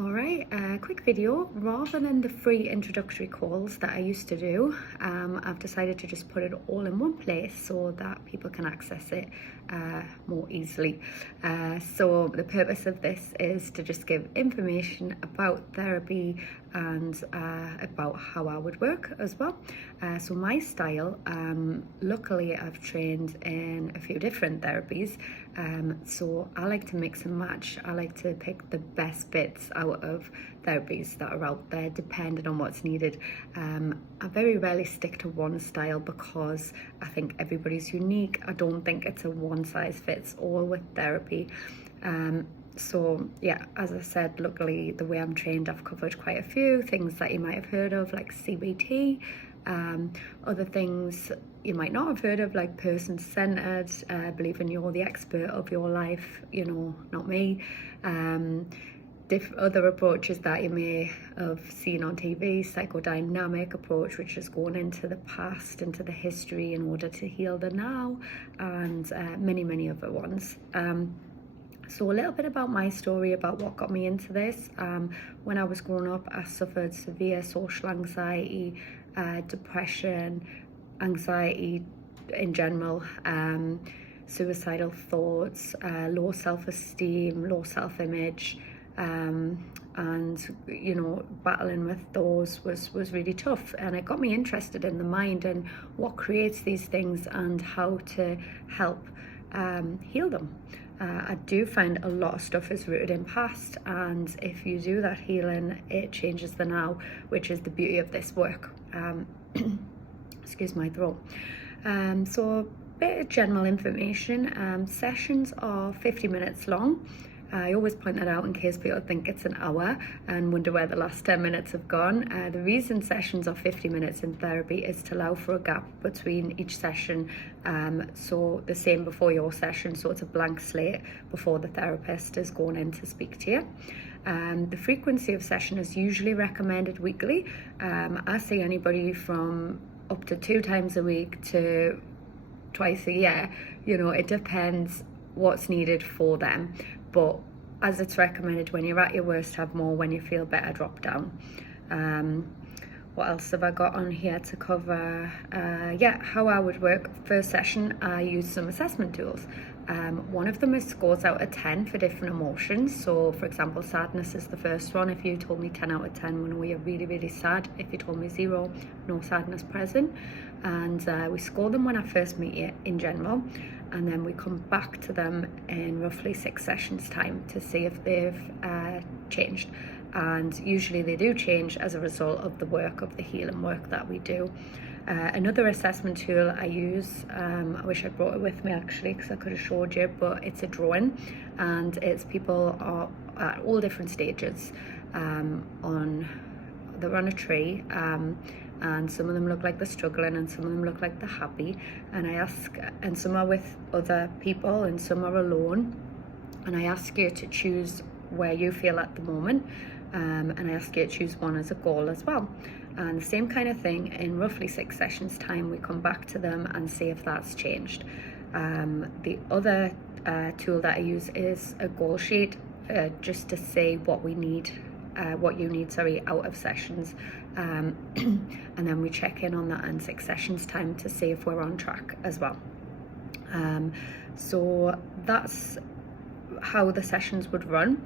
Alright, a quick video. Rather than the free introductory calls that I used to do, I've decided to just put it all in one place so that people can access it more easily. So the purpose of this is to just give information about therapy and about how I would work as well. So my style, luckily I've trained in a few different therapies, so I like to mix and match. I like to pick the best bits out of therapies that are out there depending on what's needed. I very rarely stick to one style because I think everybody's unique. I don't think it's a one size fits all with therapy. So yeah, as I said, luckily the way I'm trained, I've covered quite a few things that you might have heard of, like CBT. Other things you might not have heard of, like person-centered, believing you're the expert of your life, not me. Other approaches that you may have seen on TV, psychodynamic approach, which is going into the past, into the history in order to heal the now, and many other ones. So a little bit about my story, about what got me into this. When I was growing up, I suffered severe social anxiety, depression, anxiety in general, suicidal thoughts, low self-esteem, low self-image, and battling with those was really tough, and it got me interested in the mind and what creates these things and how to help heal them. I do find a lot of stuff is rooted in past, and if you do that healing, it changes the now, which is the beauty of this work. Excuse my throat. So a bit of general information. Sessions are 50 minutes long. I always point that out in case people think it's an hour and wonder where the last 10 minutes have gone. The reason sessions are 50 minutes in therapy is to allow for a gap between each session. So the same before your session, so it's a blank slate before the therapist is going in to speak to you. The frequency of session is usually recommended weekly. I see anybody from up to 2 times a week to twice a year. It depends what's needed for them, but as it's recommended, when you're at your worst, have more. When you feel better, drop down. What else have I got on here to cover? How I would work. First session, I use some assessment tools. One of them is scores out of 10 for different emotions. So for example, sadness is the first one. If you told me 10 out of 10, we know you're really sad. If you told me 0, no sadness present. And we score them when I first meet you in general, and then we come back to them in roughly 6 sessions time to see if they've changed. And usually they do change as a result of the work, of the healing work that we do. Another assessment tool I use, I wish I brought it with me actually, because I could have showed you, but it's a drawing, and it's people are at all different stages. They're on a tree, and some of them look like they're struggling, and some of them look like they're happy. And I ask, and some are with other people, and some are alone. And I ask you to choose where you feel at the moment, and I ask you to choose one as a goal as well. And the same kind of thing, in roughly 6 sessions time, we come back to them and see if that's changed. The other tool that I use is a goal sheet, just to say what you need out of sessions, and then we check in on that in 6 sessions time to see if we're on track as well. So that's how the sessions would run.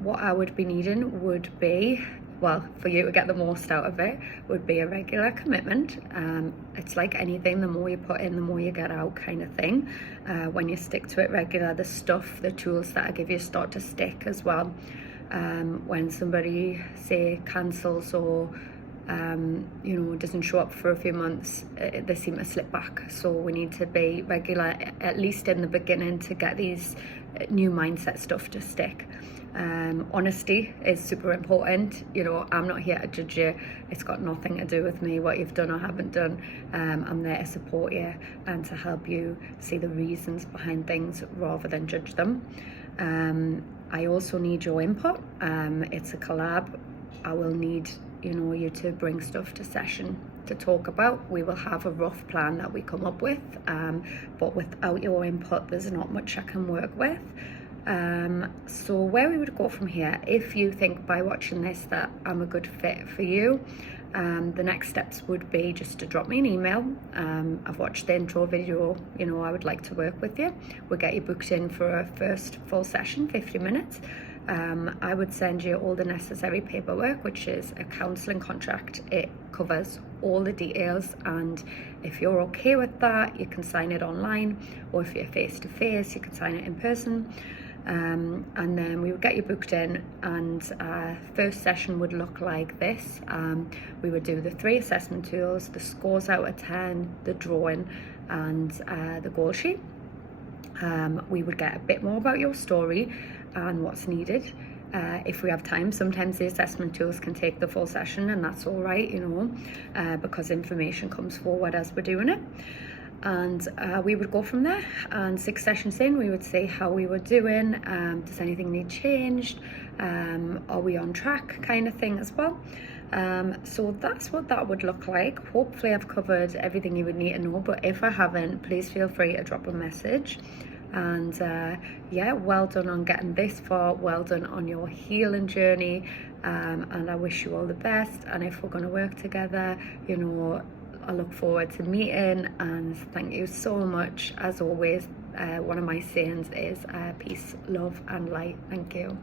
What I would be needing would be, well, for you to get the most out of it, would be a regular commitment. It's like anything, the more you put in, the more you get out, kind of thing. When you stick to it regular, the tools that I give you start to stick as well. When somebody, say, cancels or doesn't show up for a few months, they seem to slip back. So we need to be regular, at least in the beginning, to get these new mindset stuff to stick. Honesty is super important. I'm not here to judge you. It's got nothing to do with me, what you've done or haven't done. I'm there to support you and to help you see the reasons behind things rather than judge them. I also need your input. It's a collab. I will need you to bring stuff to session to talk about. We will have a rough plan that we come up with, but without your input, there's not much I can work with. So where we would go from here, if you think by watching this that I'm a good fit for you, the next steps would be just to drop me an email. I've watched the intro video, I would like to work with you. We'll get you booked in for a first full session, 50 minutes. I would send you all the necessary paperwork, which is a counselling contract. It covers all the details, and if you're okay with that, you can sign it online, or if you're face to face, you can sign it in person. And then we would get you booked in, and first session would look like this. We would do the 3 assessment tools, the scores out of 10, the drawing, and the goal sheet. We would get a bit more about your story and what's needed. If we have time, sometimes the assessment tools can take the full session, and that's all right, because information comes forward as we're doing it. And we would go from there, and 6 sessions in, we would see how we were doing. Does anything need changed? Are we on track, kind of thing as well. So that's what that would look like. Hopefully I've covered everything you would need to know, but if I haven't, please feel free to drop a message. And yeah, well done on getting this far, well done on your healing journey, and I wish you all the best. And if we're going to work together, I look forward to meeting, and thank you so much. As always, one of my sayings is peace, love and light. Thank you.